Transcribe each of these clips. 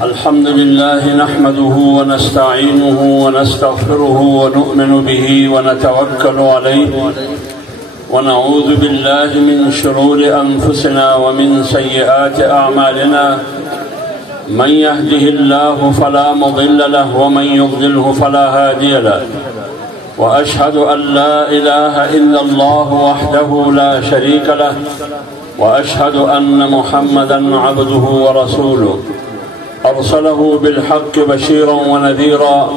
الحمد لله نحمده ونستعينه ونستغفره ونؤمن به ونتوكل عليه ونعوذ بالله من شرور أنفسنا ومن سيئات أعمالنا من يهده الله فلا مضل له ومن يضلله فلا هادي له وأشهد أن لا إله إلا الله وحده لا شريك له وأشهد أن محمدًا عبده ورسوله أرسله بالحق بشيرا ونذيرا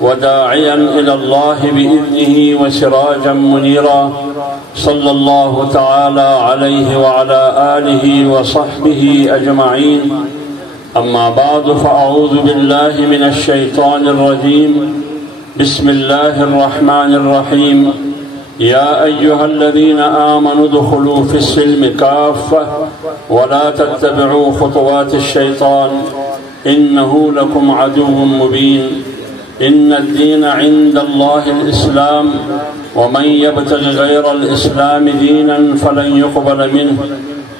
وداعيا إلى الله بإذنه وسراجا منيرا صلى الله تعالى عليه وعلى آله وصحبه أجمعين أما بعد فأعوذ بالله من الشيطان الرجيم بسم الله الرحمن الرحيم يا أيها الذين آمنوا ادخلوا في السلم كافة ولا تتبعوا خطوات الشيطان إنه لكم عدو مبين إن الدين عند الله الإسلام ومن يبتغ غير الإسلام دينا فلن يقبل منه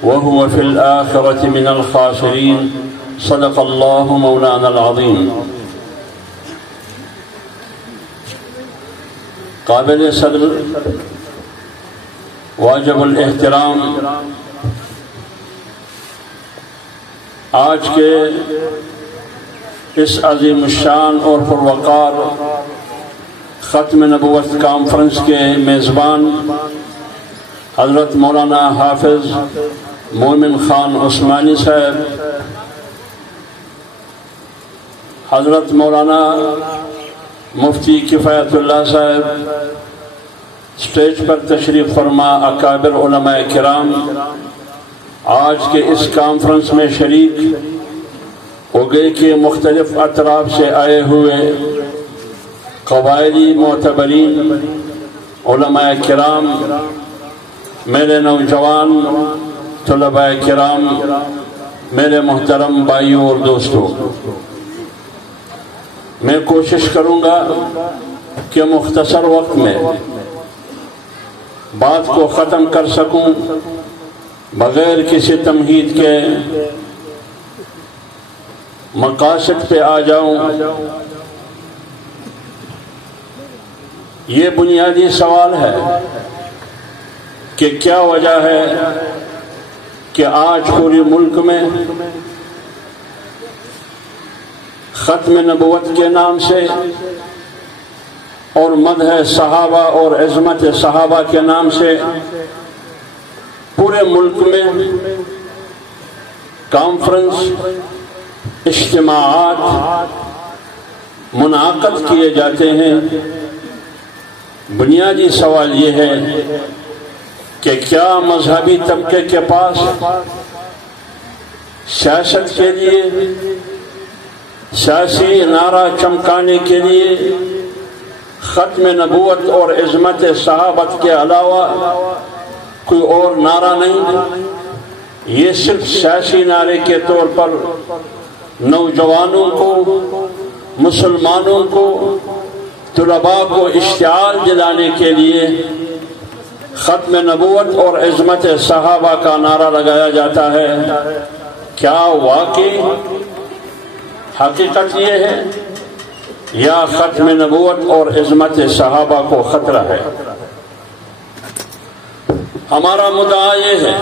وهو في الآخرة من الخاسرين صدق الله مولانا العظيم. قابل صدر واجب الاحترام، آج کے اس عظیم الشان اور پروقار ختم نبوت کانفرنس کے میزبان حضرت مولانا حافظ مومن خان عثمانی صاحب، حضرت مولانا مفتی کفایت اللہ صاحب، اسٹیج پر تشریف فرما اکابر علماء کرام، آج کے اس کانفرنس میں شریک ہوگئے کے مختلف اطراف سے آئے ہوئے قبائلی معتبرین علماء کرام، میرے نوجوان طلباء کرام، میرے محترم بھائیوں اور دوستوں، میں کوشش کروں گا کہ مختصر وقت میں بات کو ختم کر سکوں بغیر کسی تمہید کے مقاصد پہ آ جاؤں۔ یہ بنیادی سوال ہے کہ کیا وجہ ہے کہ آج پورے ملک میں ختم نبوت کے نام سے اور مدح صحابہ اور عظمت صحابہ کے نام سے پورے ملک میں کانفرنس، اجتماعات منعقد کیے جاتے ہیں؟ بنیادی سوال یہ ہے کہ کیا مذہبی طبقے کے پاس سیاست کے لیے، سیاسی نعرہ چمکانے کے لیے ختم نبوت اور عظمت صحابت کے علاوہ کوئی اور نعرہ نہیں؟ یہ صرف سیاسی نعرے کے طور پر نوجوانوں کو، مسلمانوں کو، طلباء کو اشتعال دلانے کے لیے ختم نبوت اور عظمت صحابہ کا نعرہ لگایا جاتا ہے؟ کیا واقعی حقیقت یہ ہے یا ختم نبوت اور عظمت صحابہ کو خطرہ ہے؟ ہمارا مدعا یہ ہے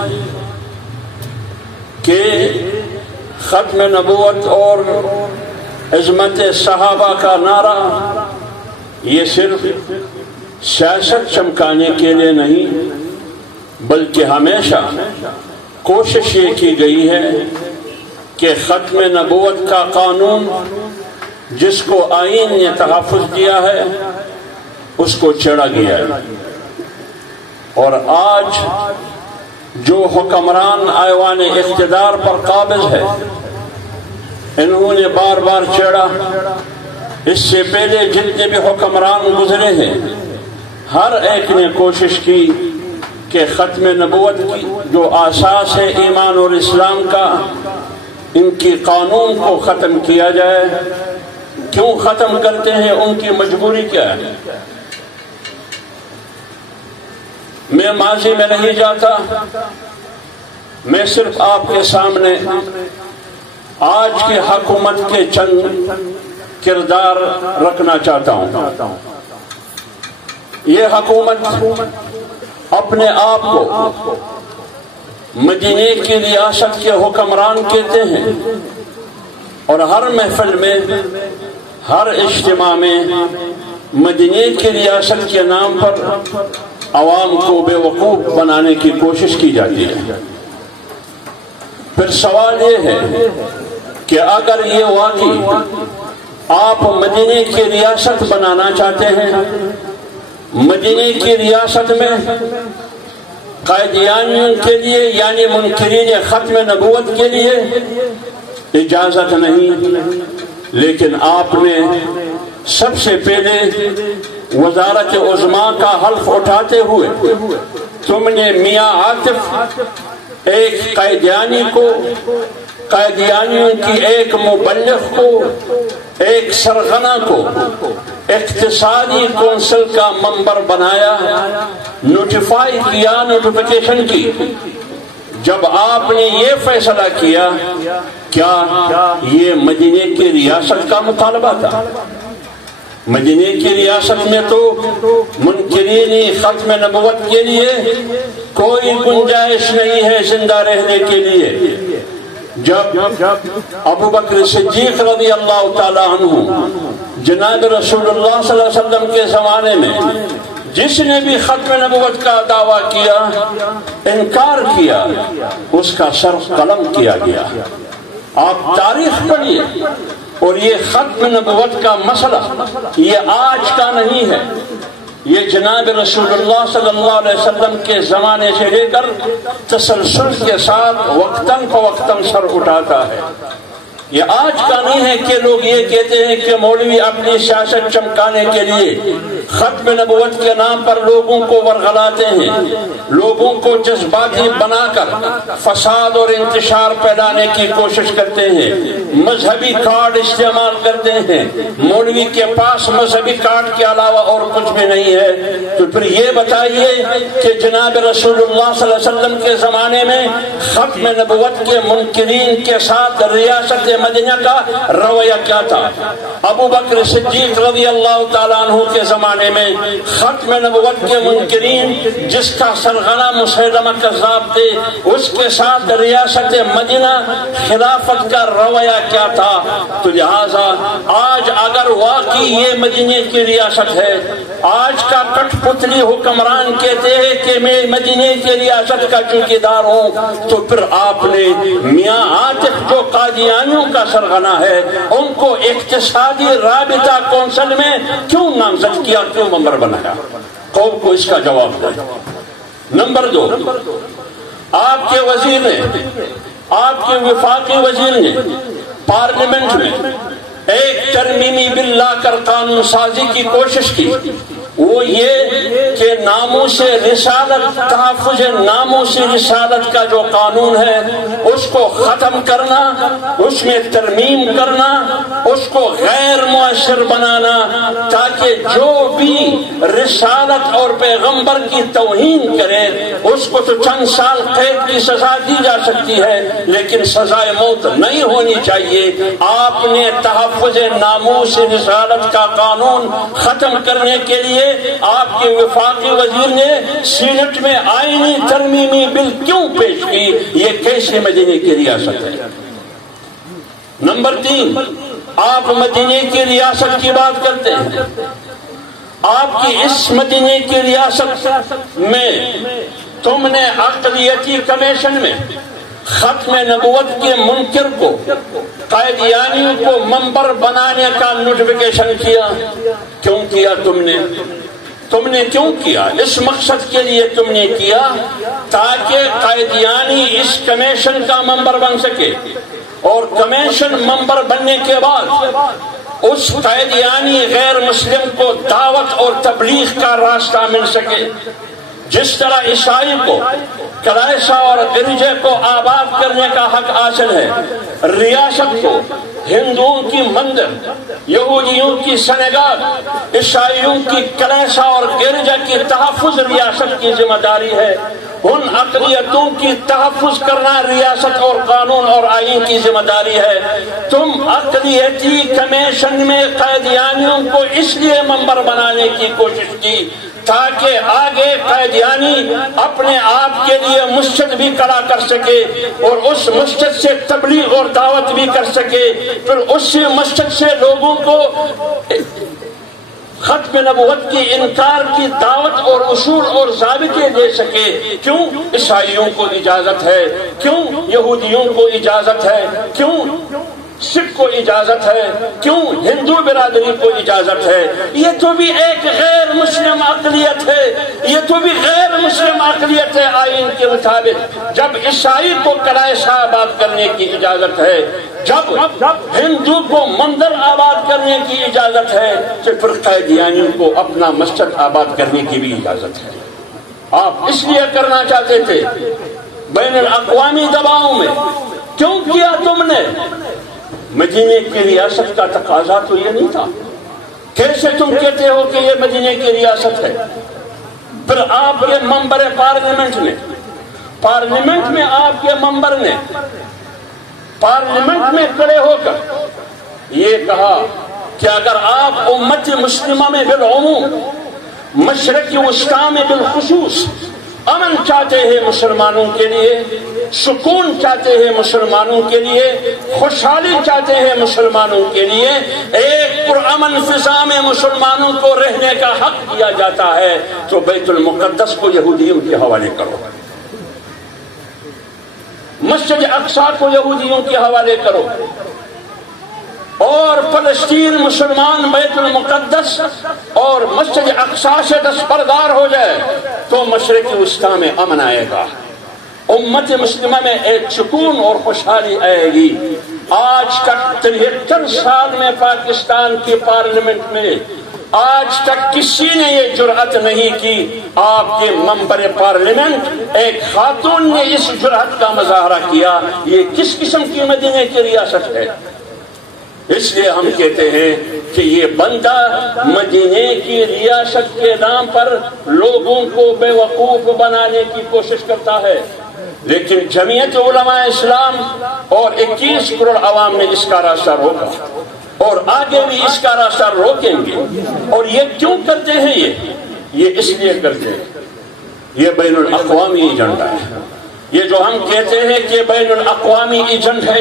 کہ ختم نبوت اور عظمت صحابہ کا نعرہ یہ صرف سیاست چمکانے کے لیے نہیں، بلکہ ہمیشہ کوشش یہ کی گئی ہے کہ ختم نبوت کا قانون جس کو آئین نے تحفظ دیا ہے اس کو چھیڑا گیا ہے، اور آج جو حکمران ایوان اقتدار پر قابض ہے انہوں نے بار بار چھیڑا۔ اس سے پہلے جتنے بھی حکمران گزرے ہیں ہر ایک نے کوشش کی کہ ختم نبوت کی جو اساس ہے ایمان اور اسلام کا، ان کی قانون کو ختم کیا جائے۔ کیوں ختم کرتے ہیں؟ ان کی مجبوری کیا ہے؟ میں ماضی میں نہیں جاتا، میں صرف آپ کے سامنے آج کی حکومت کے چند کردار رکھنا چاہتا ہوں۔ یہ حکومت اپنے آپ کو مدینے کی ریاست کے حکمران کہتے ہیں اور ہر محفل میں، ہر اجتماع میں مدینے کی ریاست کے نام پر عوام کو بے وقوف بنانے کی کوشش کی جاتی ہے۔ پھر سوال یہ ہے کہ اگر یہ واقعی آپ مدینے کی ریاست بنانا چاہتے ہیں، مدینے کی ریاست میں قادیانیوں کے لیے یعنی منکرین ختم نبوت کے لیے اجازت نہیں، لیکن آپ نے سب سے پہلے وزارت عظمیٰ کا حلف اٹھاتے ہوئے تم نے میاں عاطف ایک قادیانی کو، قادیانیوں کی ایک مبلغ کو، ایک سرغنہ کو اقتصادی کونسل کا ممبر بنایا، نوٹیفائی کیا، نوٹیفیکیشن کی۔ جب آپ نے یہ فیصلہ کیا، کیا یہ مدینے کی ریاست کا مطالبہ تھا؟ مدینے کی ریاست میں تو منکرین ختم نبوت کے لیے کوئی گنجائش نہیں ہے زندہ رہنے کے لیے۔ جب ابو بکر صدیق رضی اللہ تعالی عنہ جناب رسول اللہ صلی اللہ علیہ وسلم کے زمانے میں جس نے بھی ختم نبوت کا دعویٰ کیا، انکار کیا، اس کا سر قلم کیا گیا۔ آپ تاریخ پڑھیے، اور یہ ختم نبوت کا مسئلہ یہ آج کا نہیں ہے، یہ جناب رسول اللہ صلی اللہ علیہ وسلم کے زمانے سے لے کر تسلسل کے ساتھ وقتاً فوقتاً سر اٹھاتا ہے۔ یہ آج کا نہیں ہے کہ لوگ یہ کہتے ہیں کہ مولوی اپنی سیاست چمکانے کے لیے ختم نبوت کے نام پر لوگوں کو ورغلاتے ہیں، لوگوں کو جذباتی بنا کر فساد اور انتشار پھیلانے کی کوشش کرتے ہیں، مذہبی کارڈ استعمال کرتے ہیں۔ مولوی کے پاس مذہبی کارڈ کے علاوہ اور کچھ بھی نہیں ہے۔ تو پھر یہ بتائیے کہ جناب رسول اللہ صلی اللہ علیہ وسلم کے زمانے میں ختم نبوت کے منکرین کے ساتھ ریاست مدینہ کا رویہ کیا تھا؟ ابو بکر صدیق رضی اللہ تعالیٰ عنہ کے زمانے میں ختم نبوت کے منکرین جس کا سرغنہ مسیلمہ کذاب تھے، اس کے ساتھ ریاست مدینہ خلافت کا رویہ کیا تھا؟ تو لہٰذا آج اگر واقعی یہ مدینے کی ریاست ہے، آج کا کٹ پتلی حکمران کہتے ہیں کہ میں مدینے کی ریاست کا چوکیدار ہوں، تو پھر آپ نے میاں عاطف جو قادیانیوں کا سرغنہ ہے ان کو اقتصادی رابطہ کونسل میں کیوں نامزد کیا، کیوں ممبر بنایا؟ قوم کو اس کا جواب دے۔ نمبر 2، آپ کے وزیر نے، آپ کے وفاقی وزیر نے پارلیمنٹ میں ایک ترمیمی بل لا کر قانون سازی کی کوشش کی، وہ یہ کہ ناموس رسالت، تحفظ ناموس رسالت کا جو قانون ہے اس کو ختم کرنا، اس میں ترمیم کرنا، اس کو غیر مؤثر بنانا، تاکہ جو بھی رسالت اور پیغمبر کی توہین کرے اس کو تو چند سال قید کی سزا دی جا سکتی ہے لیکن سزائے موت نہیں ہونی چاہیے۔ آپ نے تحفظ ناموس رسالت کا قانون ختم کرنے کے لیے آپ کے وفاقی وزیر نے سینٹ میں آئینی ترمیمی بل کیوں پیش کی؟ یہ کیسے مدینے کی ریاست ہے؟ نمبر 3، آپ مدینے کی ریاست کی بات کرتے ہیں، آپ کی اس مدینے کی ریاست میں تم نے اقلیتی کمیشن میں ختم نبوت کے منکر کو، قادیانیوں کو ممبر بنانے کا نوٹیفیکیشن کیا۔ کیوں کیا تم نے کیوں کیا؟ اس مقصد کے لیے تم نے کیا تاکہ قادیانی اس کمیشن کا ممبر بن سکے، اور کمیشن ممبر بننے کے بعد اس قادیانی غیر مسلم کو دعوت اور تبلیغ کا راستہ مل سکے۔ جس طرح عیسائی کو کلیسا اور گرجے کو آباد کرنے کا حق حاصل ہے، ریاست کو ہندوؤں کی مندر، یہودیوں کی سنگاگ، عیسائیوں کی کلیسا اور گرجا کی تحفظ ریاست کی ذمہ داری ہے۔ ان اقلیتوں کی تحفظ کرنا ریاست اور قانون اور آئین کی ذمہ داری ہے۔ تم اقلیتی کمیشن میں قیدیانیوں کو اس لیے ممبر بنانے کی کوشش کی تاکہ آگے قیدیانی اپنے آپ کے لیے مسجد بھی کھڑا کر سکے اور اس مسجد سے تبلیغ اور دعوت بھی کر سکے، پھر اس مسجد سے لوگوں کو ختم نبوت کی انکار کی دعوت اور اصول اور ضابطے دے سکے۔ کیوں عیسائیوں کو اجازت ہے، کیوں یہودیوں کو اجازت ہے، کیوں سکھ کو اجازت ہے، کیوں ہندو برادری کو اجازت ہے؟ یہ تو بھی ایک غیر مسلم اقلیت ہے، یہ تو بھی غیر مسلم اقلیت ہے آئین کے مطابق۔ جب عیسائی کو کنیسہ آباد کرنے کی اجازت ہے، جب ہندو کو مندر آباد کرنے کی اجازت ہے، تو پھر قیدیانیوں کو اپنا مسجد آباد کرنے کی بھی اجازت ہے۔ آپ اس لیے کرنا چاہتے تھے بین الاقوامی دباؤ میں، کیوں کیا تم نے؟ مدینے کی ریاست کا تقاضا تو یہ نہیں تھا۔ کیسے تم کہتے ہو کہ یہ مدینے کی ریاست ہے؟ پھر آپ کے ممبر پارلیمنٹ میں آپ کے ممبر نے پارلیمنٹ میں کھڑے ہو کر یہ کہا کہ اگر آپ امت مسلمہ میں بالعموم، مشرق وسطیٰ میں بالخصوص امن چاہتے ہیں مسلمانوں کے لیے، سکون چاہتے ہیں مسلمانوں کے لیے، خوشحالی چاہتے ہیں مسلمانوں کے لیے، ایک پرامن فضا میں مسلمانوں کو رہنے کا حق دیا جاتا ہے، تو بیت المقدس کو یہودیوں کے حوالے کرو، مسجد اقصی کو یہودیوں کے حوالے کرو، اور فلسطین مسلمان بیت المقدس اور مسجد اقصی سے دستبردار ہو جائے تو مشرق وسطیٰ میں امن آئے گا، امت مسلمہ میں ایک سکون اور خوشحالی آئے گی۔ آج تک 73 سال میں پاکستان کی پارلیمنٹ میں آج تک کسی نے یہ جرأت نہیں کی، آپ کے ممبر پارلیمنٹ ایک خاتون نے اس جرأت کا مظاہرہ کیا۔ یہ کس قسم کی مدینے کی ریاست ہے؟ اس لیے ہم کہتے ہیں کہ یہ بندہ مدینے کی ریاست کے نام پر لوگوں کو بے وقوف بنانے کی کوشش کرتا ہے، لیکن جمعیت علماء اسلام اور 21 کروڑ عوام نے اس کا راستہ روکا اور آگے بھی اس کا راستہ روکیں گے۔ اور یہ کیوں کرتے ہیں؟ یہ اس لیے کرتے ہیں، یہ بین الاقوامی ایجنڈا ہے۔ یہ جو ہم کہتے ہیں کہ بین الاقوامی ایجنڈ ہے،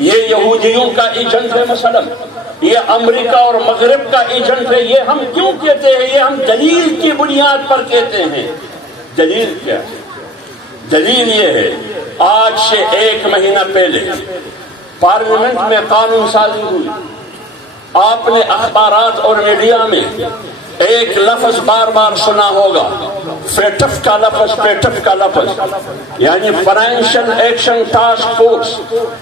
یہ یہودیوں کا ایجنٹ ہے، مثلا یہ امریکہ اور مغرب کا ایجنٹ ہے۔ یہ ہم کیوں کہتے ہیں؟ یہ ہم دلیل کی بنیاد پر کہتے ہیں۔ دلیل کیا ہے؟ دلیل یہ ہے، آج سے 1 مہینہ پہلے پارلیمنٹ میں قانون سازی ہوئی، آپ نے اخبارات اور میڈیا میں ایک لفظ بار بار سنا ہوگا، فیٹف کا لفظ، فیٹف کا لفظ یعنی فائنینشل ایکشن ٹاسک فورس۔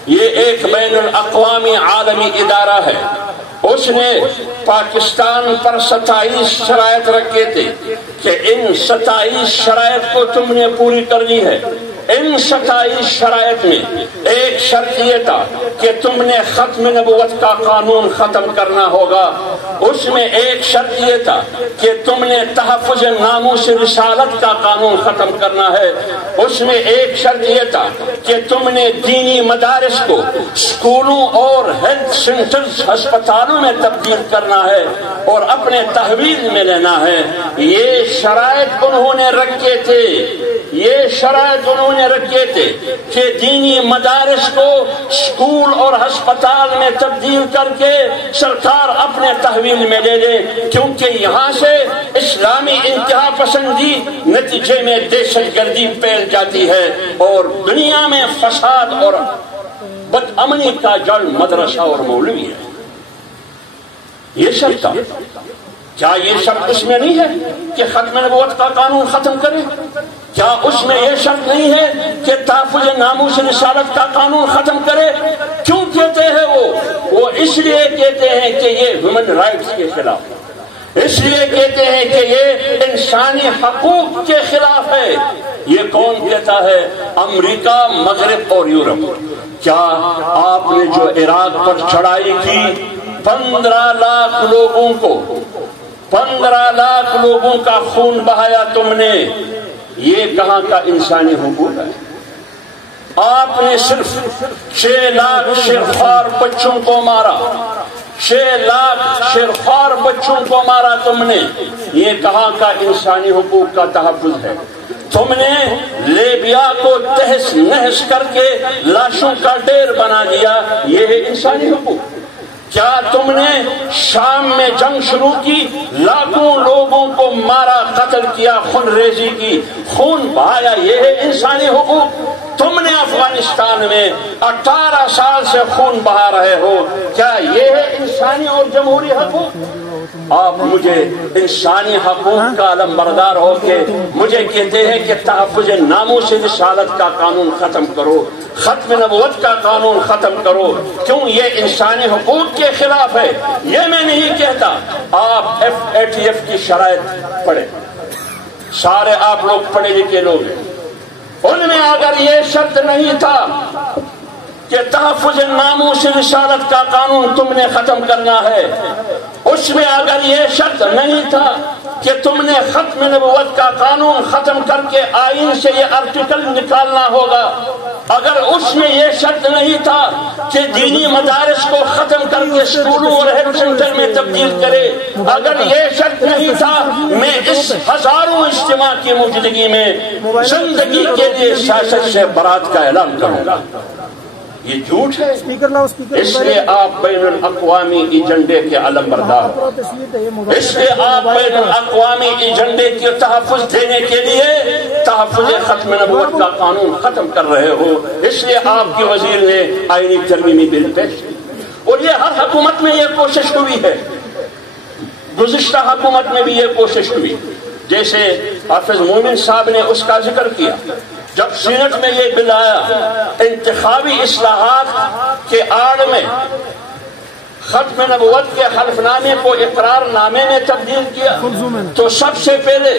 یہ ایک بین الاقوامی عالمی ادارہ ہے، اس نے پاکستان پر 27 شرائط رکھے تھے کہ ان 27 شرائط کو تم نے پوری کرنی ہے۔ ان 27 شرائط میں ایک شرط یہ تھا کہ تم نے ختم نبوت کا قانون ختم کرنا ہوگا، اس میں ایک شرط یہ تھا کہ تم نے تحفظ ناموس رسالت کا قانون ختم کرنا ہے، اس میں ایک شرط یہ تھا کہ تم نے دینی مدارس کو اسکولوں اور ہیلتھ سینٹرز ہسپتالوں میں تبدیل کرنا ہے اور اپنے تحویل میں لینا ہے۔ یہ شرائط انہوں نے رکھے تھے، یہ شرائط انہوں نے رکھے تھے کہ دینی مدارس کو اسکول اور ہسپتال میں تبدیل کر کے سرکار اپنے تحویل میں لے لے، کیونکہ یہاں سے اسلامی انتہا پسندی نتیجے میں دہشت گردی پھیل جاتی ہے اور دنیا میں فساد اور بد امنی کا جڑ مدرسہ اور مولوی ہے۔ یہ شرط تھا۔ کیا یہ شرط اس میں نہیں ہے کہ ختم نبوت کا قانون ختم کرے؟ کیا اس میں یہ شرط نہیں ہے کہ تحفظ ناموس رسالت کا قانون ختم کرے؟ کیوں کہتے ہیں وہ اس لیے کہتے ہیں کہ یہ ہیومن رائٹس کے خلاف، اس لیے کہتے ہیں کہ یہ انسانی حقوق کے خلاف ہے۔ یہ کون کہتا ہے؟ امریکہ، مغرب اور یورپ۔ کیا آپ نے جو عراق پر چڑھائی کی 15 لاکھ لوگوں کو 15 لاکھ لوگوں کا خون بہایا تم نے، یہ کہاں کا انسانی حقوق ہے؟ آپ نے صرف 6 لاکھ شیرخوار بچوں کو مارا، 6 لاکھ شیرخوار بچوں کو مارا تم نے، یہ کہاں کا انسانی حقوق کا تحفظ ہے؟ تم نے لیبیا کو تہس نہس کر کے لاشوں کا ڈھیر بنا دیا، یہ ہے انسانی حقوق؟ کیا تم نے شام میں جنگ شروع کی، لاکھوں لوگوں کو مارا، قتل کیا، خون ریزی کی، خون بہایا، یہ ہے انسانی حقوق؟ تم نے افغانستان میں 18 سال سے خون بہا رہے ہو، کیا یہ ہے انسانی اور جمہوری حقوق؟ آپ مجھے انسانی حقوق کا علمبردار ہو کے مجھے کہتے ہیں کہ تحفظ ناموس رسالت کا قانون ختم کرو، ختم نبوت کا قانون ختم کرو، کیوں یہ انسانی حقوق کے خلاف ہے؟ یہ میں نہیں کہتا، آپ FATF کی شرائط پڑھیں، سارے آپ لوگ پڑھے لکھے لوگ ہیں، ان میں اگر یہ شرط نہیں تھا کہ تحفظ ناموس رسالت کا قانون تم نے ختم کرنا ہے، اس میں اگر یہ شرط نہیں تھا کہ تم نے ختم نبوت کا قانون ختم کر کے آئین سے یہ آرٹیکل نکالنا ہوگا، اگر اس میں یہ شرط نہیں تھا کہ دینی مدارس کو ختم کر کے اسکولوں اور ہیلتھ سینٹر میں تبدیل کرے، اگر یہ شرط نہیں تھا، میں اس ہزاروں اجتماع کی موجودگی میں زندگی کے لیے سیاست سے برات کا اعلان کروں گا۔ یہ جھوٹ ہے، اس لیے آپ بین الاقوامی ایجنڈے کے علمبردار، اس لیے آپ بین الاقوامی ایجنڈے کے تحفظ دینے کے لیے تحفظ ختم نبوت کا قانون ختم کر رہے ہو، اس لیے آپ کے وزیر نے آئینی ترمیمی بل پیش کی، اور یہ ہر حکومت میں یہ کوشش ہوئی ہے، گزشتہ حکومت میں بھی یہ کوشش ہوئی، جیسے حافظ مومن صاحب نے اس کا ذکر کیا، جب سینٹ میں یہ بل آیا انتخابی اصلاحات کے آڑ میں ختم نبوت کے حلف نامے کو اقرار نامے میں تبدیل کیا، تو سب سے پہلے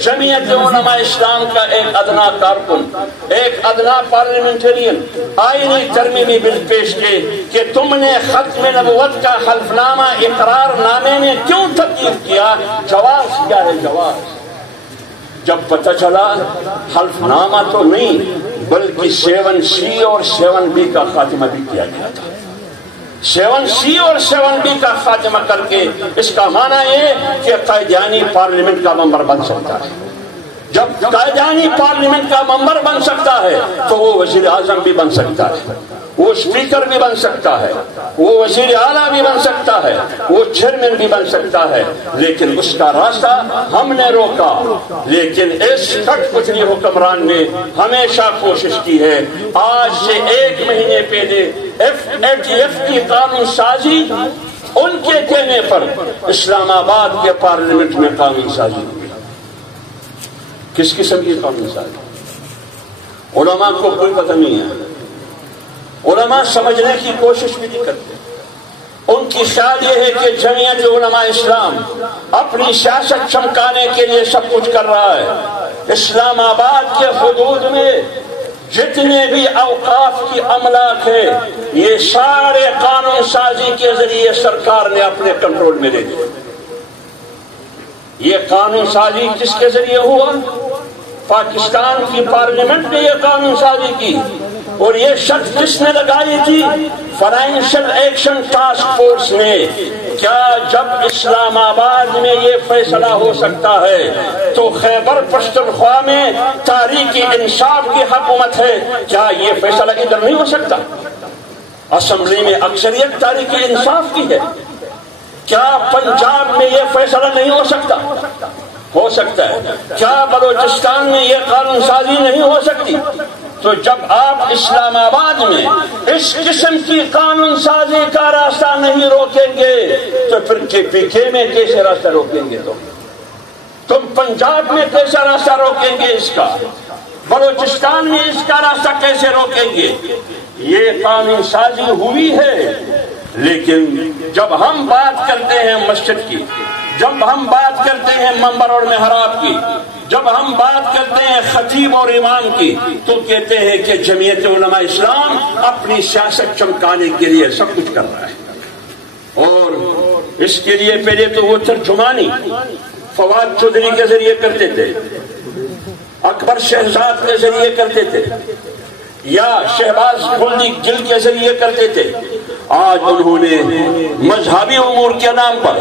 جمعیت علماء اسلام کا ایک ادنا کارکن، ایک ادنا پارلیمنٹرین آئینی ترمیمی بل پیش کیے کہ تم نے ختم نبوت کا حلف نامہ اقرار نامے میں کیوں تبدیل کیا؟ جواز کیا ہے؟ جواز جب پتہ چلا حلف نامہ تو نہیں بلکہ 7C اور 7B کا خاتمہ بھی کیا گیا تھا، 7C اور 7B کا خاتمہ کر کے اس کا معنی یہ کہ قائدیانی پارلیمنٹ کا ممبر بن سکتا ہے، جب قائدیانی پارلیمنٹ کا ممبر بن سکتا ہے تو وہ وزیر اعظم بھی بن سکتا ہے، وہ اسپیکر بھی بن سکتا ہے، وہ وزیر اعلیٰ بھی بن سکتا ہے، وہ چیئرمین بھی بن سکتا ہے، لیکن اس کا راستہ ہم نے روکا۔ لیکن اس کٹ پتلی حکمران نے ہمیشہ کوشش کی ہے، آج سے 1 مہینے پہلے FATF کی قانون سازی ان کے کہنے پر اسلام آباد کے پارلیمنٹ میں قانون سازی ہوئی۔ کس قسم کی قانون سازی؟ علماء کو کوئی پتہ نہیں ہے، علماء سمجھنے کی کوشش بھی نہیں کرتے، ان کی خیال یہ ہے کہ جمعیت علماء اسلام اپنی سیاست چمکانے کے لیے سب کچھ کر رہا ہے۔ اسلام آباد کے حدود میں جتنے بھی اوقاف کی املاک ہے یہ سارے قانون سازی کے ذریعے سرکار نے اپنے کنٹرول میں لے لیے۔ یہ قانون سازی کس کے ذریعے ہوا؟ پاکستان کی پارلیمنٹ نے یہ قانون سازی کی، اور یہ شرط کس نے لگائی تھی؟ فائنینشل ایکشن ٹاسک فورس نے۔ کیا جب اسلام آباد میں یہ فیصلہ ہو سکتا ہے تو خیبر پختونخوا میں تحریک انصاف کی حکومت ہے، کیا یہ فیصلہ ادھر نہیں ہو سکتا؟ اسمبلی میں اکثریت تحریک انصاف کی ہے، کیا پنجاب میں یہ فیصلہ نہیں ہو سکتا؟ ہو سکتا ہے۔ کیا بلوچستان میں یہ قانون سازی نہیں ہو سکتی؟ تو جب آپ اسلام آباد میں اس قسم کی قانون سازی کا راستہ نہیں روکیں گے تو پھر KPK میں کیسے راستہ روکیں گے؟ تم پنجاب میں کیسا راستہ روکیں گے اس کا؟ بلوچستان میں اس کا راستہ کیسے روکیں گے؟ یہ قانون سازی ہوئی ہے، لیکن جب ہم بات کرتے ہیں مسجد کی، جب ہم بات کرتے ہیں منبر اور محراب کی، جب ہم بات کرتے ہیں خطیب اور امام کی، تو کہتے ہیں کہ جمعیت علماء اسلام اپنی سیاست چمکانے کے لیے سب کچھ کر رہا ہے۔ اور اس کے لیے پہلے تو وہ ترجمانی فواد چودھری کے ذریعے کرتے تھے، اکبر شہزاد کے ذریعے کرتے تھے یا شہباز کلدی جلد کے ذریعے کرتے تھے، آج انہوں نے مذہبی امور کے نام پر،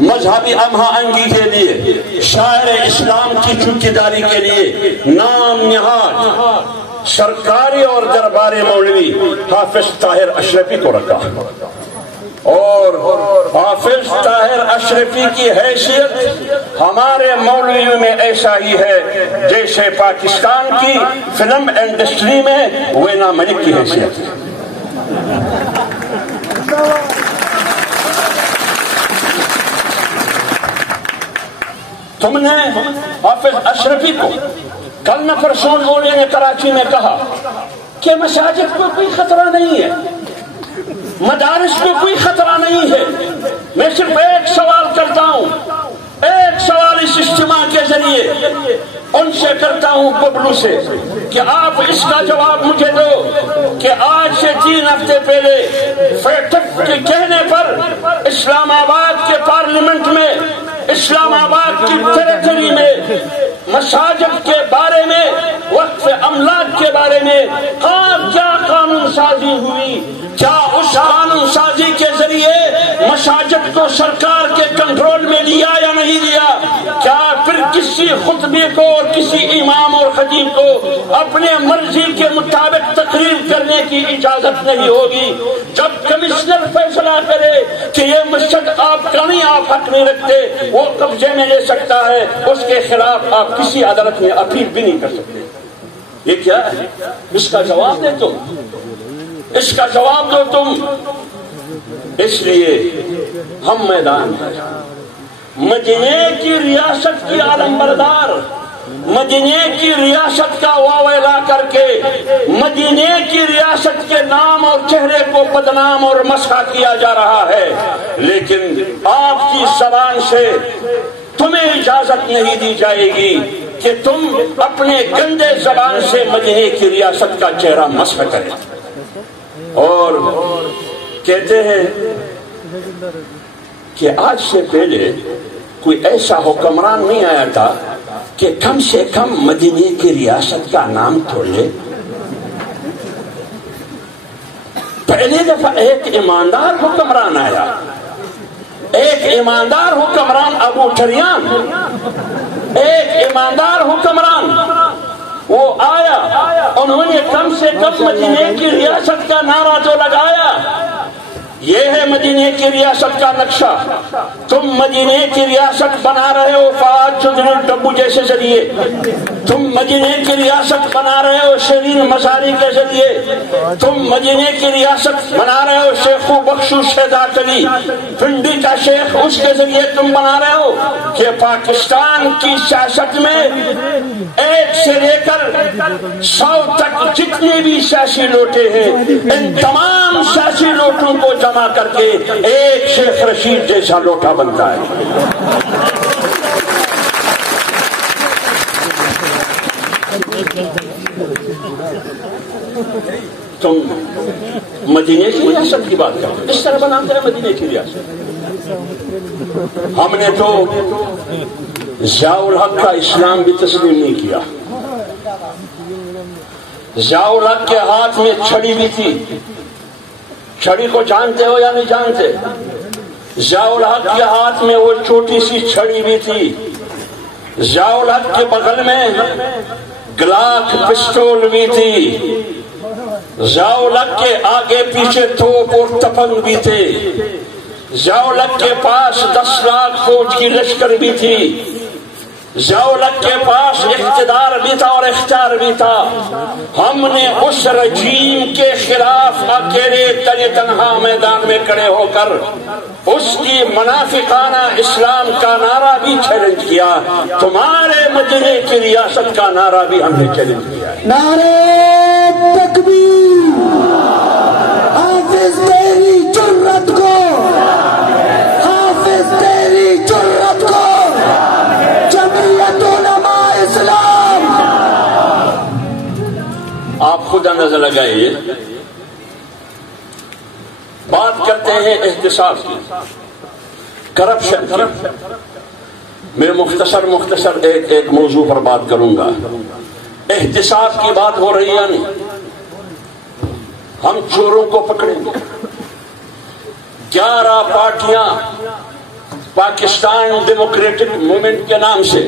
مذہبی امہا انگی کے لیے، شاعر اسلام کی چوکیداری کے لیے نام نہاد سرکاری اور درباری مولوی حافظ طاہر اشرفی کو رکھا، اور حافظ طاہر اشرفی کی حیثیت ہمارے مولویوں میں ایسا ہی ہے جیسے پاکستان کی فلم انڈسٹری میں وینا ملک کی حیثیت ہے۔ تم نے حافظ اشرفی کو کل نہ پرسوں بولے نے کراچی میں کہا کہ مساجد کو کوئی خطرہ نہیں ہے، مدارس میں کوئی خطرہ نہیں ہے۔ میں صرف ایک سوال کرتا ہوں، ایک سوال اس اجتماع کے ذریعے ان سے کرتا ہوں، ببلو سے، کہ آپ اس کا جواب مجھے دو کہ آج سے 3 ہفتے پہلے فیٹک کے کہنے پر اسلام آباد کے پارلیمنٹ میں، اسلام آباد کی ٹیریٹری میں مساجد کے بارے میں، وقف املاک کے بارے میں کیا قانون سازی ہوئی؟ کیا اس قانون سازی کے ذریعے مساجد کو سرکار کے کنٹرول میں لیا یا نہیں لیا؟ کیا پھر کسی خطبے کو اور کسی امام اور خطیب کو اپنے مرضی کے مطابق تقریر کرنے کی اجازت نہیں ہوگی؟ جب کمشنر فیصلہ کرے کہ یہ مسجد آپ کا نہیں، آپ حق نہیں رکھتے، وہ قبضے میں لے سکتا ہے، اس کے خلاف آپ کسی عدالت میں اپیل بھی نہیں کر سکتے۔ یہ کیا ہے؟ اس کا جواب دے تم، اس کا جواب دو تم۔ اس لیے ہم میدان میں مدینے کی ریاست کی عالم بردار، مدینے کی ریاست کا واویلا کر کے مدینے کی ریاست کے نام اور چہرے کو بدنام اور مسخ کیا جا رہا ہے، لیکن آپ کی زبان سے تمہیں اجازت نہیں دی جائے گی کہ تم اپنے گندے زبان سے مدینے کی ریاست کا چہرہ مسخ کریں۔ اور کہتے ہیں کہ آج سے پہلے کوئی ایسا حکمران نہیں آیا تھا کہ کم سے کم مدینے کی ریاست کا نام تو لے۔ پہلی دفعہ ایک ایماندار حکمران آیا، ایک ایماندار حکمران ابو ٹریان، ایک ایماندار حکمران وہ آیا، انہوں نے کم سے کم مدینے کی ریاست کا نعرہ تو لگایا۔ یہ ہے مدینے کی ریاست کا نقشہ۔ تم مدینے کی ریاست بنا رہے ہو فہد چودھری ڈبو جیسے ذریعے، تم مدینے کی ریاست بنا رہے ہو شیرین مزاری کے ذریعے، تم مدینے کی ریاست بنا رہے ہو شیخ بخشو شہداد علی پنڈی کا شیخ، اس کے ذریعے تم بنا رہے ہو کہ پاکستان کی سیاست میں 1 سے لے کر 100 تک جتنے بھی سیاسی لوٹے ہیں، ان تمام سیاسی لوٹوں کو جمع کر کے ایک شیخ رشید جیسا لوٹا بنتا ہے۔ تم مدینے کی ریاست کی بات کرتے اس طرح بناتے ہیں مدینے کی ریاست۔ ہم نے تو ضیاء الحق کا اسلام بھی تسلیم نہیں کیا۔ ضیاء الحق کے ہاتھ میں چھڑی بھی تھی، چھڑی کو جانتے ہو یا نہیں جانتے؟ ضیاء الحق کے ہاتھ میں وہ چھوٹی سی چھڑی بھی تھی، ضیاء الحق کے بغل میں گلاک پسٹول بھی تھی، ضیاء الحق کے آگے پیچھے توپ اور تفنگ بھی تھے، ضیاء الحق کے پاس 10 لاکھ فوج کی لشکر بھی تھی، ضیاء الحق کے پاس اقتدار بھی تھا اور اختیار بھی تھا۔ ہم نے اس رجیم کے خلاف اکیلے تنہا میدان میں کھڑے ہو کر اس کی منافقانہ اسلام کا نعرہ بھی چیلنج کیا، تمہارے مدینے کی ریاست کا نعرہ بھی ہم نے چیلنج کیا۔ نعرہ تکبیر، حافظ تیری جرت کو، حافظ تیری جرت کو، جمعیت علماء اسلام۔ آپ خود اندازہ لگائیے، بات کرتے ہیں احتساب کی، کرپشن کی، میں مختصر ایک موضوع پر بات کروں گا. احتساب کی بات ہو رہی ہے نہیں. ہم چوروں کو پکڑیں گے. 11 پارٹیاں پاکستان ڈیموکریٹک موومنٹ کے نام سے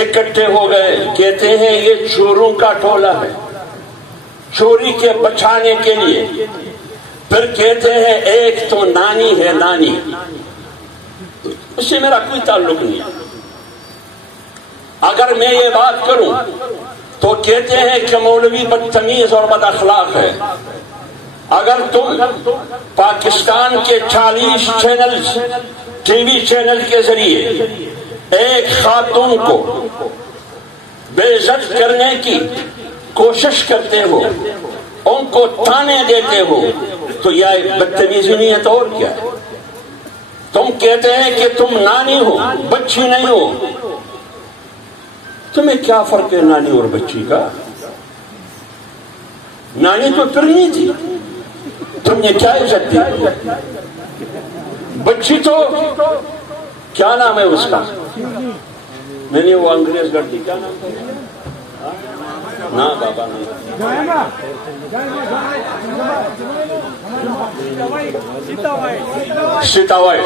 اکٹھے ہو گئے. کہتے ہیں یہ چوروں کا ٹولہ ہے, چوری کے بچانے کے لیے. پھر کہتے ہیں ایک تو نانی ہے, نانی. اس سے میرا کوئی تعلق نہیں ہے. اگر میں یہ بات کروں تو کہتے ہیں کہ مولوی بدتمیز اور بد اخلاق ہے. اگر تم پاکستان کے 40 چینلز ٹی وی چینل کے ذریعے ایک خاتون کو بے عزت کرنے کی کوشش کرتے ہو, ان کو تانے دیتے ہو, تو یہ بدتمیزی نہیں ہے تو اور کیا ہے؟ تم کہتے ہیں کہ تم نانی ہو, بچی نہیں ہو. تمہیں کیا فرق ہے نانی اور بچی کا؟ نانی تو پرنی تھی, تم نے کیا عزت دی؟ بچی تو کیا نام ہے اس کا؟ نہیں وہ انگریز گڑتی, کیا نام ہے؟ نا بابا سیتا وائٹ.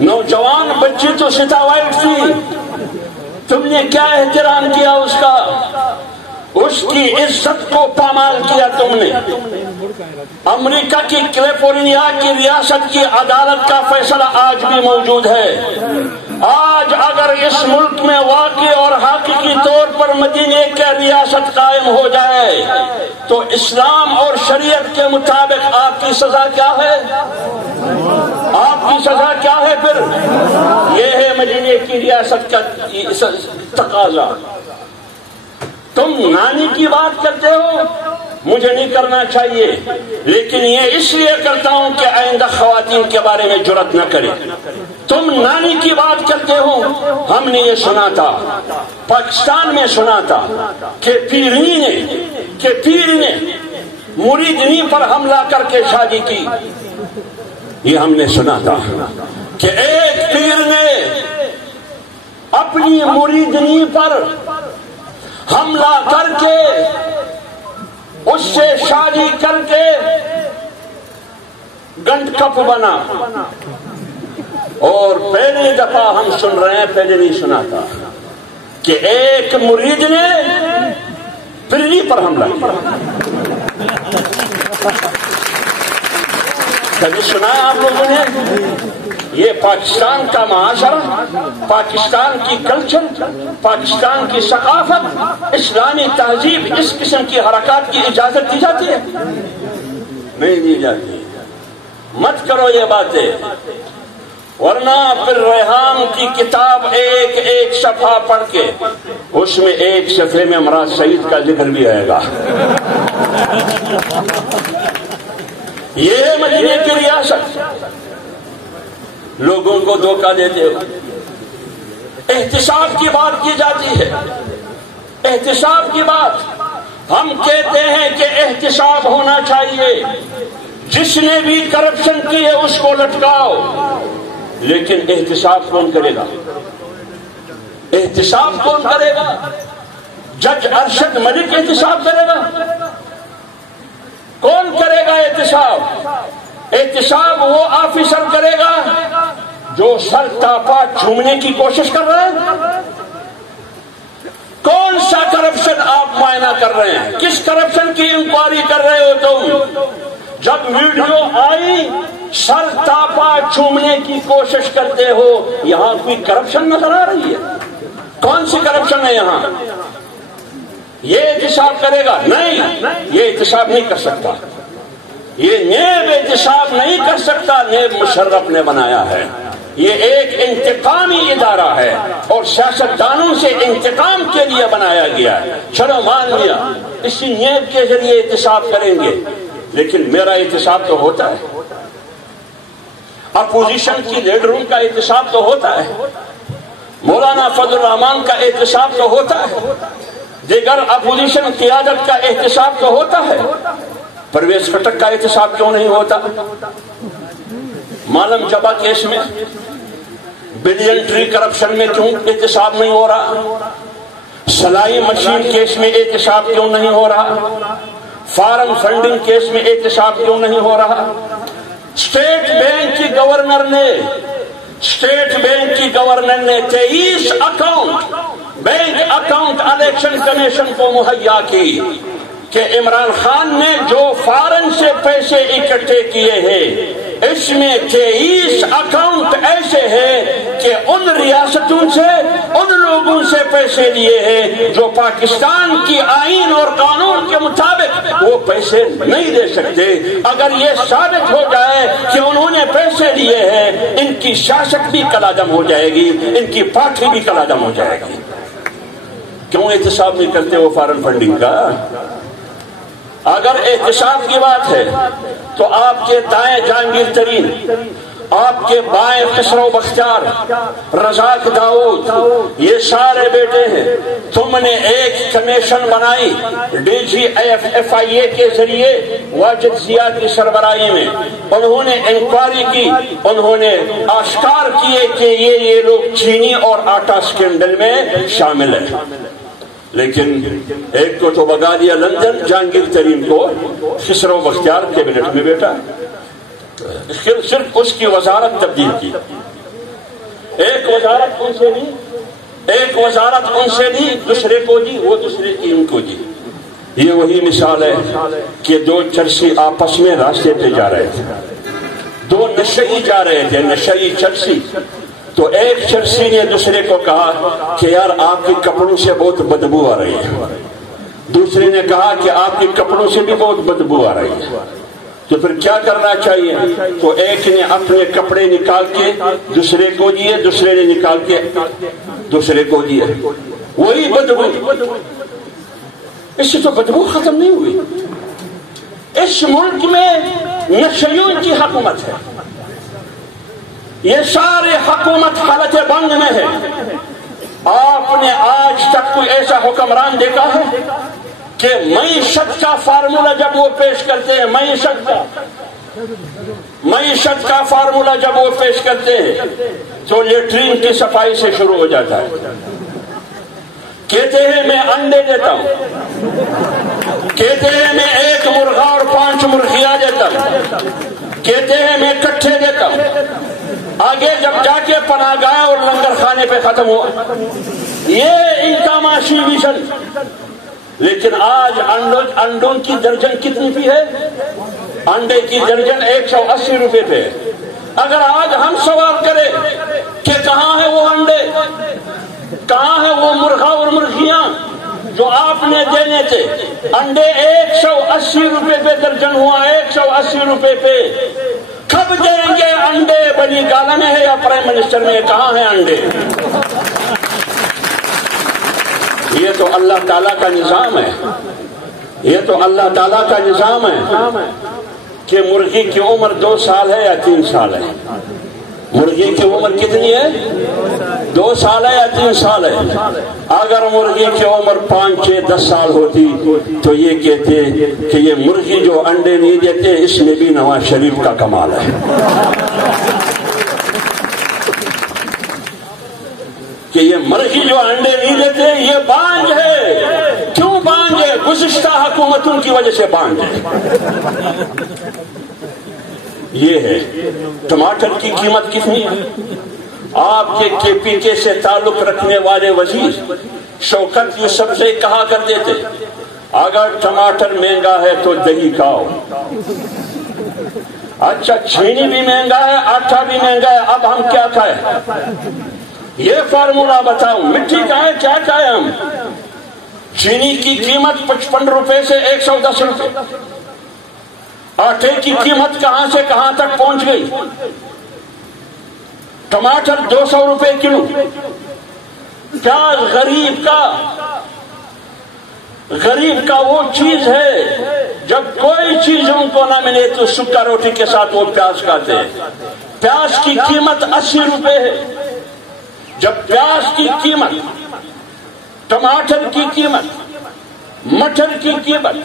نوجوان بچی تو سیتا وائٹ تھی. تم نے کیا احترام کیا اس کا؟ اس کی عزت کو پامال کیا تم نے. امریکہ کی کیلیفورنیا کی ریاست کی عدالت کا فیصلہ آج بھی موجود ہے. آج اگر اس ملک میں واقعی اور حقیقی طور پر مدینے کی ریاست قائم ہو جائے تو اسلام اور شریعت کے مطابق آپ کی سزا کیا ہے؟ آپ کی سزا کیا ہے پھر؟ یہ ہے مدینے کی ریاست کا تقاضا. تم نانی کی بات کرتے ہو, مجھے نہیں کرنا چاہیے, لیکن یہ اس لیے کرتا ہوں کہ آئندہ خواتین کے بارے میں جرأت نہ کرے. تم نانی کی بات کرتے ہو. ہم نے یہ سنا تھا, پاکستان میں سنا تھا کہ پیر نے مریدنی پر حملہ کر کے شادی کی. یہ ہم نے سنا تھا کہ ایک پیر نے اپنی مریدنی پر حملہ کر کے اس سے شادی کر کے گنٹ کپ بنا. اور پہلی دفعہ ہم سن رہے ہیں, پہلے نہیں سنا تھا, کہ ایک مرید نے پرنی پر حملہ کیا. کبھی سنا آپ لوگوں نے؟ یہ پاکستان کا معاشرہ, پاکستان کی کلچر, پاکستان کی ثقافت, اسلامی تہذیب اس قسم کی حرکات کی اجازت دی جاتی ہے؟ نہیں دی جاتی. مت کرو یہ باتیں, ورنہ پھر ریحان کی کتاب ایک صفحہ پڑھ کے اس میں ایک صفحے میں مراد سعید کا ذکر بھی آئے گا. یہ مدینے کی ریاست. لوگوں کو دھوکہ دیتے ہو. احتساب کی بات کی جاتی ہے, احتساب کی بات. ہم کہتے ہیں کہ احتساب ہونا چاہیے. جس نے بھی کرپشن کی ہے اس کو لٹکاؤ, لیکن احتساب کون کرے گا؟ احتساب کون کرے گا؟ جج ارشد ملک احتساب کرے گا؟ کون کرے گا احتساب؟ احتساب وہ آفیسر کرے گا جو سر تاپا چھومنے کی کوشش کر رہے ہیں. کون سا کرپشن آپ معائنہ کر رہے ہیں؟ کس کرپشن کی انکوائری کر رہے ہو تم؟ جب ویڈیو آئی سر تاپا چھومنے کی کوشش کرتے ہو, یہاں کوئی کرپشن نظر آ رہی ہے؟ کون سی کرپشن ہے یہاں؟ یہ احتساب کرے گا؟ نہیں, یہ احتساب نہیں کر سکتا. یہ نیب احتساب نہیں کر سکتا. نیب مشرف نے بنایا ہے. یہ ایک انتقامی ادارہ ہے اور سیاستدانوں سے انتقام کے لیے بنایا گیا ہے. چلو مان لیا اسی نیب کے ذریعے احتساب کریں گے, لیکن میرا احتساب تو ہوتا ہے, اپوزیشن کی لیڈروں کا احتساب تو ہوتا ہے, مولانا فضل الرحمان کا احتساب تو ہوتا ہے, دیگر اپوزیشن قیادت کا احتساب تو ہوتا ہے. پرویز خٹک کا احتساب کیوں نہیں ہوتا؟ معلم جبا کیس میں بلین کرپشن میں کیوں احتساب نہیں ہو رہا؟ سلائی مشین کیس میں احتساب کیوں نہیں ہو رہا؟ فارم فنڈنگ کیس میں احتساب کیوں نہیں ہو رہا؟ اسٹیٹ بینک کی گورنر نے 23 account bank account election commission کو مہیا کی کہ عمران خان نے جو فارن سے پیسے اکٹھے کیے ہیں اس میں 23 اکاؤنٹ ایسے ہیں کہ ان ریاستوں سے ان لوگوں سے پیسے لیے ہیں جو پاکستان کی آئین اور قانون کے مطابق وہ پیسے نہیں دے سکتے۔ اگر یہ ثابت ہو جائے کہ انہوں نے پیسے لیے ہیں، ان کی سیاست بھی کلعدم ہو جائے گی، ان کی پارٹی بھی کلعدم ہو جائے گی۔ کیوں احتساب نہیں کرتے وہ فارن فنڈنگ کا؟ اگر احتساب کی بات ہے تو آپ کے دائیں جہانگیر ترین، آپ کے بائیں خسرو بختیار، رزاق داؤد، یہ سارے بیٹے ہیں۔ تم نے ایک کمیشن بنائی DGFIA کے ذریعے واجد ضیاء کی سربراہی میں، انہوں نے انکوائری کی، انہوں نے آشکار کیے کہ یہ لوگ چینی اور آٹا سکینڈل میں شامل ہیں، لیکن ایک کو تو بگا دیا لندن، جہانگیر ترین کو خسرو بختیار کیبنٹ میں بیٹھا، صرف اس کی وزارت تبدیل کی، ایک وزارت ان سے لی دوسرے کو دی، وہ دوسرے کی ان کو دی۔ یہ وہی مثال ہے کہ دو چرسی آپس میں راستے پہ جا رہے تھے، دو نشئی جا رہے تھے، نشئی چرسی، تو ایک چرسی نے دوسرے کو کہا کہ یار آپ کے کپڑوں سے بہت بدبو آ رہی ہے، دوسرے نے کہا کہ آپ کے کپڑوں سے بھی بہت بدبو آ رہی ہے، تو پھر کیا کرنا چاہیے؟ تو ایک نے اپنے کپڑے نکال کے دوسرے کو دیے، دوسرے نے نکال کے دوسرے کو دیے، وہی بدبو۔ اس سے تو بدبو ختم نہیں ہوئی۔ اس ملک میں نشیوں کی حکومت ہے، یہ ساری حکومت حالت بند میں ہے۔ آپ نے آج تک کوئی ایسا حکمران دیکھا ہے کہ معیشت کا فارمولہ جب وہ پیش کرتے ہیں، معیشت کا فارمولہ جب وہ پیش کرتے ہیں تو لیٹرین کی صفائی سے شروع ہو جاتا ہے۔ کہتے ہیں میں انڈے دیتا ہوں، کہتے ہیں میں 1 مرغا اور 5 مرغیاں دیتا ہوں، کہتے ہیں میں کٹھے دیتا ہوں، آگے جب جا کے پناہ گاہ اور لنگر خانے پہ ختم ہوا، یہ ان کا معاشی ویژن۔ لیکن آج انڈوں کی درجن کتنی پہ ہے؟ انڈے کی درجن 180 روپے پہ۔ اگر آج ہم سوال کریں کہ کہاں ہے وہ انڈے، کہاں ہے وہ مرغا اور مرغیاں جو آپ نے دینے تھے؟ انڈے 180 روپے پہ درجن ہوا، 180 روپے پہ۔ کب دیں گے انڈے؟ بنی گالا میں ہے یا پرائم منسٹر میں؟ کہاں ہیں انڈے؟ یہ تو اللہ تعالیٰ کا نظام ہے، یہ تو اللہ تعالیٰ کا نظام ہے کہ مرغی کی عمر 2 سال ہے یا 3 سال ہے؟ مرغی کی عمر کتنی ہے؟ 2 سال ہے یا 3 سال ہے؟ اگر مرغی کی عمر 5, 6, 10 سال ہوتی تو یہ کہتے کہ یہ مرغی جو انڈے نہیں دیتے اس میں بھی نواز شریف کا کمال ہے۔ کہ یہ مرغی جو انڈے نہیں دیتے یہ بانج ہے۔ کیوں بانج ہے؟ گزشتہ حکومتوں کی وجہ سے بانج ہے۔ یہ ہے ٹماٹر کی قیمت کتنی ہے؟ آپ کے KPK سے تعلق رکھنے والے وزیر شوکت یوسف سے کہا کرتے تھے اگر ٹماٹر مہنگا ہے تو دہی کھاؤ۔ اچھا چینی بھی مہنگا ہے، آٹا بھی مہنگا ہے، اب ہم کیا کھائیں؟ یہ فارمولہ بتاؤ، مٹی کھائیں کیا کھائیں ہم؟ چینی کی قیمت 55 روپے سے 110 روپے، آٹے کی قیمت کہاں سے کہاں تک پہنچ گئی؟ ٹماٹر 200 روپے کلو۔ کیا غریب کا وہ چیز ہے جب کوئی چیز ان کو نہ ملے تو سکا روٹی کے ساتھ وہ پیاز کھاتے ہیں۔ پیاز کی قیمت 80 روپے ہے۔ جب پیاز کی قیمت، ٹماٹر کی قیمت، مٹر کی قیمت،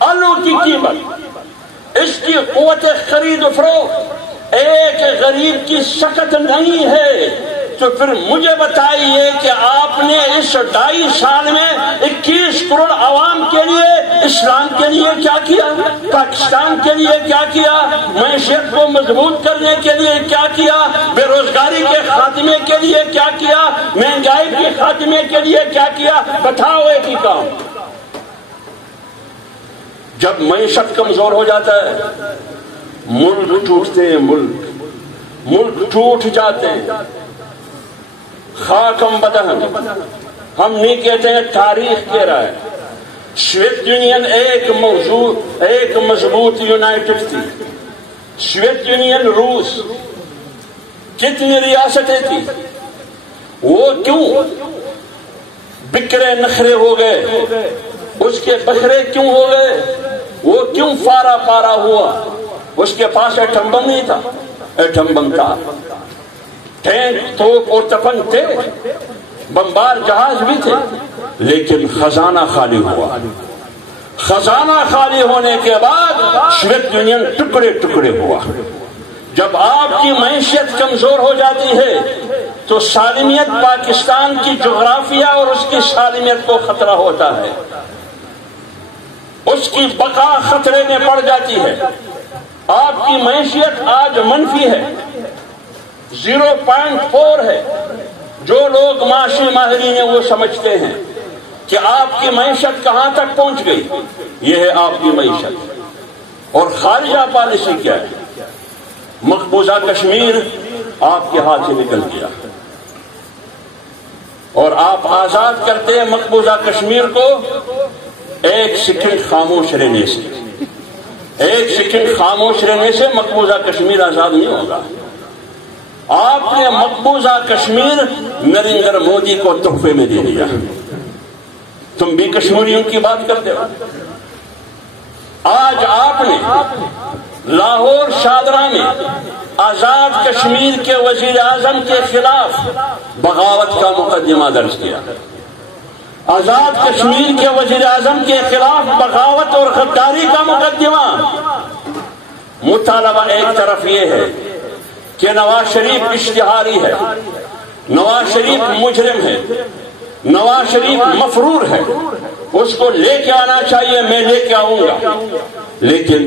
آلو کی قیمت، اس کی قوت خرید و فروخت ایک غریب کی سکت نہیں ہے، تو پھر مجھے بتائیے کہ آپ نے اس 2.5 سال میں 21 کروڑ عوام کے لیے، اسلام کے لیے کیا کیا؟ پاکستان کے لیے کیا کیا؟ معیشت کو مضبوط کرنے کے لیے کیا کیا؟ بے روزگاری کے خاتمے کے لیے کیا کیا؟ مہنگائی کے خاتمے کے لیے کیا کیا؟ بتاؤ ایک ہی کام۔ جب معیشت کمزور ہو جاتا ہے، ملک ٹوٹتے ہیں، ملک ٹوٹ جاتے ہیں۔ خاکم بدہن، ہم نہیں کہتے ہیں، تاریخ کہہ رہا ہے۔ سوویت یونین ایک مضبوط یونائٹڈ تھی۔ سوویت یونین، روس، کتنی ریاستیں تھی؟ وہ کیوں بکرے نخرے ہو گئے؟ اس کے بکرے کیوں ہو گئے؟ وہ کیوں پارا پارا ہوا؟ اس کے پاس ایٹم بم نہیں تھا، ایٹم بم تھا، ٹینک، توپ اور تپن تھے، بمبار جہاز بھی تھے، لیکن خزانہ خالی ہوا۔ خزانہ خالی ہونے کے بعد سوویت یونین ٹکڑے ٹکڑے ہوا۔ جب آپ کی معیشت کمزور ہو جاتی ہے تو سالمیت، پاکستان کی جغرافیہ اور اس کی سالمیت کو خطرہ ہوتا ہے، اس کی بقا خطرے میں پڑ جاتی ہے۔ آپ کی معیشت آج منفی ہے، 0.4 ہے۔ جو لوگ معاشی ماہرین ہیں وہ سمجھتے ہیں کہ آپ کی معیشت کہاں تک پہنچ گئی۔ یہ ہے آپ کی معیشت۔ اور خارجہ پالیسی کیا ہے؟ مقبوضہ کشمیر آپ کے ہاتھ سے نکل گیا، اور آپ آزاد کرتے ہیں مقبوضہ کشمیر کو ایک سیکنڈ خاموش رہنے سے۔ ایک سیکنڈ خاموش رہنے سے مقبوضہ کشمیر آزاد نہیں ہوگا۔ آپ نے مقبوضہ کشمیر نریندر مودی کو تحفے میں دے دیا۔ تم بھی کشمیریوں کی بات کرتے ہو۔ آج آپ نے لاہور شادرہ میں آزاد کشمیر کے وزیر اعظم کے خلاف بغاوت کا مقدمہ درج کیا۔ آزاد کشمیر کے وزیر اعظم کے خلاف بغاوت اور غداری کا مقدمہ۔ مطالبہ ایک طرف یہ ہے کہ نواز شریف اشتہاری ہے، نواز شریف مجرم ہے، نواز شریف مفرور ہے، اس کو لے کے آنا چاہیے، میں لے کے آؤں گا۔ لیکن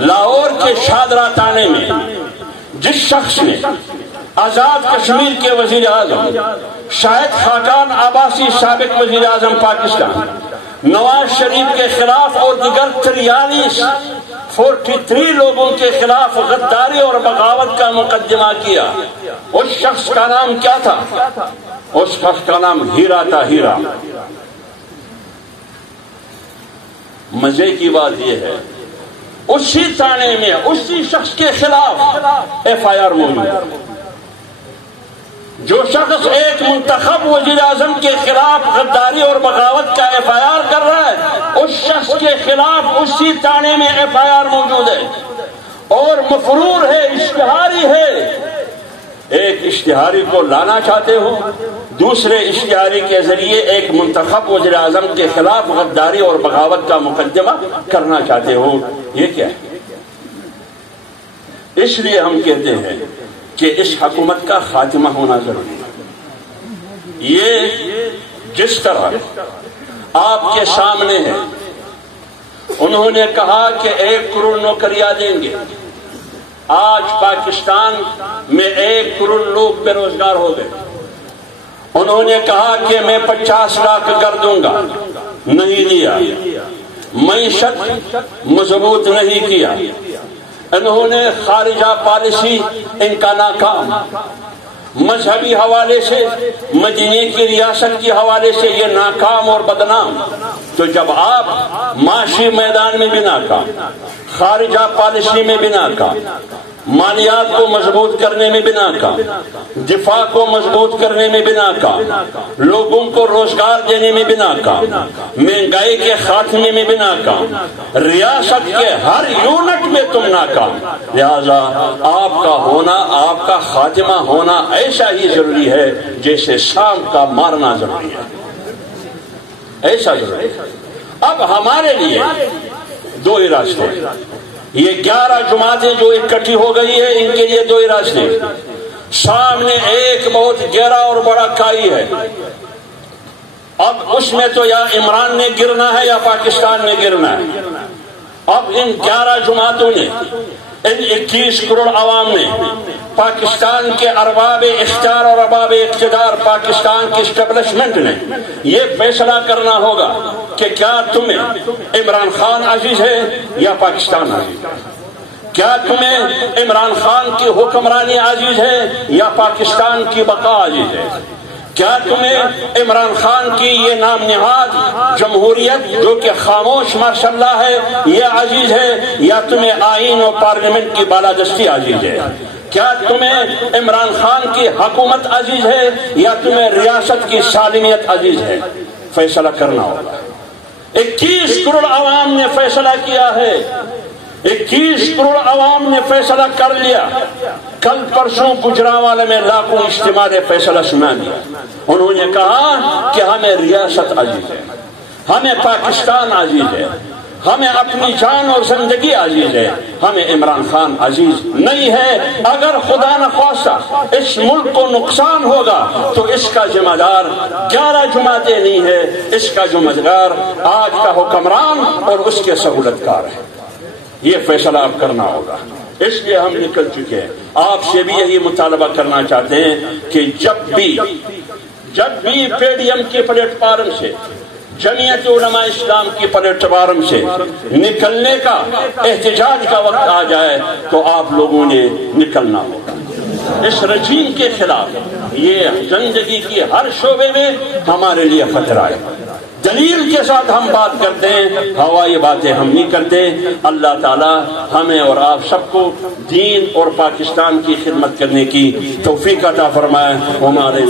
لاہور کے شادرہ تانے میں جس شخص نے آزاد کشمیر کے وزیر اعظم شاہد خاقان عباسی سابق وزیر اعظم پاکستان نواز شریف کے خلاف اور دیگر 43 لوگوں کے خلاف غداری اور بغاوت کا مقدمہ کیا، اس شخص کا نام کیا تھا؟ اس شخص کا نام ہیرا تھا، ہیرا۔ مزے کی بات یہ ہے، اسی تانے میں اسی شخص کے خلاف FIR موجود ہے۔ جو شخص ایک منتخب وزیر اعظم کے خلاف غداری اور بغاوت کا FIR کر رہا ہے، اس شخص کے خلاف اسی تانے میں FIR موجود ہے، اور مفرور ہے، اشتہاری ہے۔ ایک اشتہاری کو لانا چاہتے ہو، دوسرے اشتہاری کے ذریعے ایک منتخب وزیر اعظم کے خلاف غداری اور بغاوت کا مقدمہ کرنا چاہتے ہو، یہ کیا ہے؟ اس لیے ہم کہتے ہیں کہ اس حکومت کا خاتمہ ہونا ضروری ہے۔ یہ جس طرح آپ کے سامنے ہے، انہوں نے کہا کہ 1 کروڑ نوکریاں دیں گے۔ آج پاکستان میں 1 کروڑ لوگ بے روزگار ہو گئے۔ انہوں نے کہا کہ میں 50 لاکھ گھر دوں گا، نہیں دیا۔ معیشت مضبوط نہیں کیا۔ انہوں نے خارجہ پالیسی ان کا ناکام، مذہبی حوالے سے، مدینے کی ریاست کے حوالے سے یہ ناکام اور بدنام۔ تو جب آپ معاشی میدان میں بھی ناکام، خارجہ پالیسی میں بھی ناکام، مالیات کو مضبوط کرنے میں بھی ناکام، دفاع کو مضبوط کرنے میں بھی ناکام، لوگوں کو روزگار دینے میں بھی ناکام، مہنگائی کے خاتمے میں بھی ناکام، ریاست کے ہر یونٹ میں تم ناکام، لہذا آپ کا ہونا، آپ کا خاتمہ ہونا ایسا ہی ضروری ہے جیسے شام کا مارنا ضروری ہے، ایسا ضروری ہے۔ اب ہمارے لیے 2 ہی راستے ہیں، یہ 11 جماعتیں جو اکٹھی ہو گئی ہے، ان کے لیے دو ہی راستے، سامنے ایک بہت گہرا اور بڑا کائی ہے، اب اس میں تو یا عمران نے گرنا ہے یا پاکستان نے گرنا ہے۔ اب ان 11 جماعتوں نے، ان 21 کروڑ عوام نے، پاکستان کے ارباب اختیار اور ارباب اقتدار، پاکستان کی اسٹیبلشمنٹ نے یہ فیصلہ کرنا ہوگا کہ کیا تمہیں عمران خان عزیز ہے یا پاکستان عزیز ہے، کیا تمہیں عمران خان کی حکمرانی عزیز ہے یا پاکستان کی بقا عزیز ہے، کیا تمہیں عمران خان کی یہ نام نہاد جمہوریت جو کہ خاموش ماشاء اللہ ہے یہ عزیز ہے، یا تمہیں آئین و پارلیمنٹ کی بالادستی عزیز ہے، کیا تمہیں عمران خان کی حکومت عزیز ہے یا تمہیں ریاست کی سالمیت عزیز ہے؟ فیصلہ کرنا ہوگا۔ 21 کروڑ عوام نے فیصلہ کیا ہے، 21 کروڑ عوام نے فیصلہ کر لیا۔ کل پرسوں گجرانوالے میں لاکھوں اجتماع نے فیصلہ سنا دیا، انہوں نے کہا کہ ہمیں ریاست عزیز ہے، ہمیں پاکستان عزیز ہے، ہمیں اپنی جان اور زندگی عزیز ہے، ہمیں عمران خان عزیز نہیں ہے۔ اگر خدا نخواستہ اس ملک کو نقصان ہوگا تو اس کا ذمہ دار 11 جماعتیں نہیں ہے، اس کا ذمہ دار آج کا حکمران اور اس کے سہولت کار ہے۔ یہ فیصلہ اب کرنا ہوگا، اس لیے ہم نکل چکے ہیں۔ آپ سے بھی یہی مطالبہ کرنا چاہتے ہیں کہ جب بھی پی ڈی ایم کے پلیٹ فارم سے، جمعیت علماء اسلام کی پلیٹ فارم سے نکلنے کا، احتجاج کا وقت آ جائے تو آپ لوگوں نے نکلنا ہوگا۔ اس رجیم کے خلاف یہ زندگی کی ہر شعبے میں ہمارے لیے خطرہ ہے۔ دلیل کے ساتھ ہم بات کرتے ہیں، ہوائی باتیں ہم نہیں کرتے۔ اللہ تعالی ہمیں اور آپ سب کو دین اور پاکستان کی خدمت کرنے کی توفیق عطا فرمائے۔ ہمارے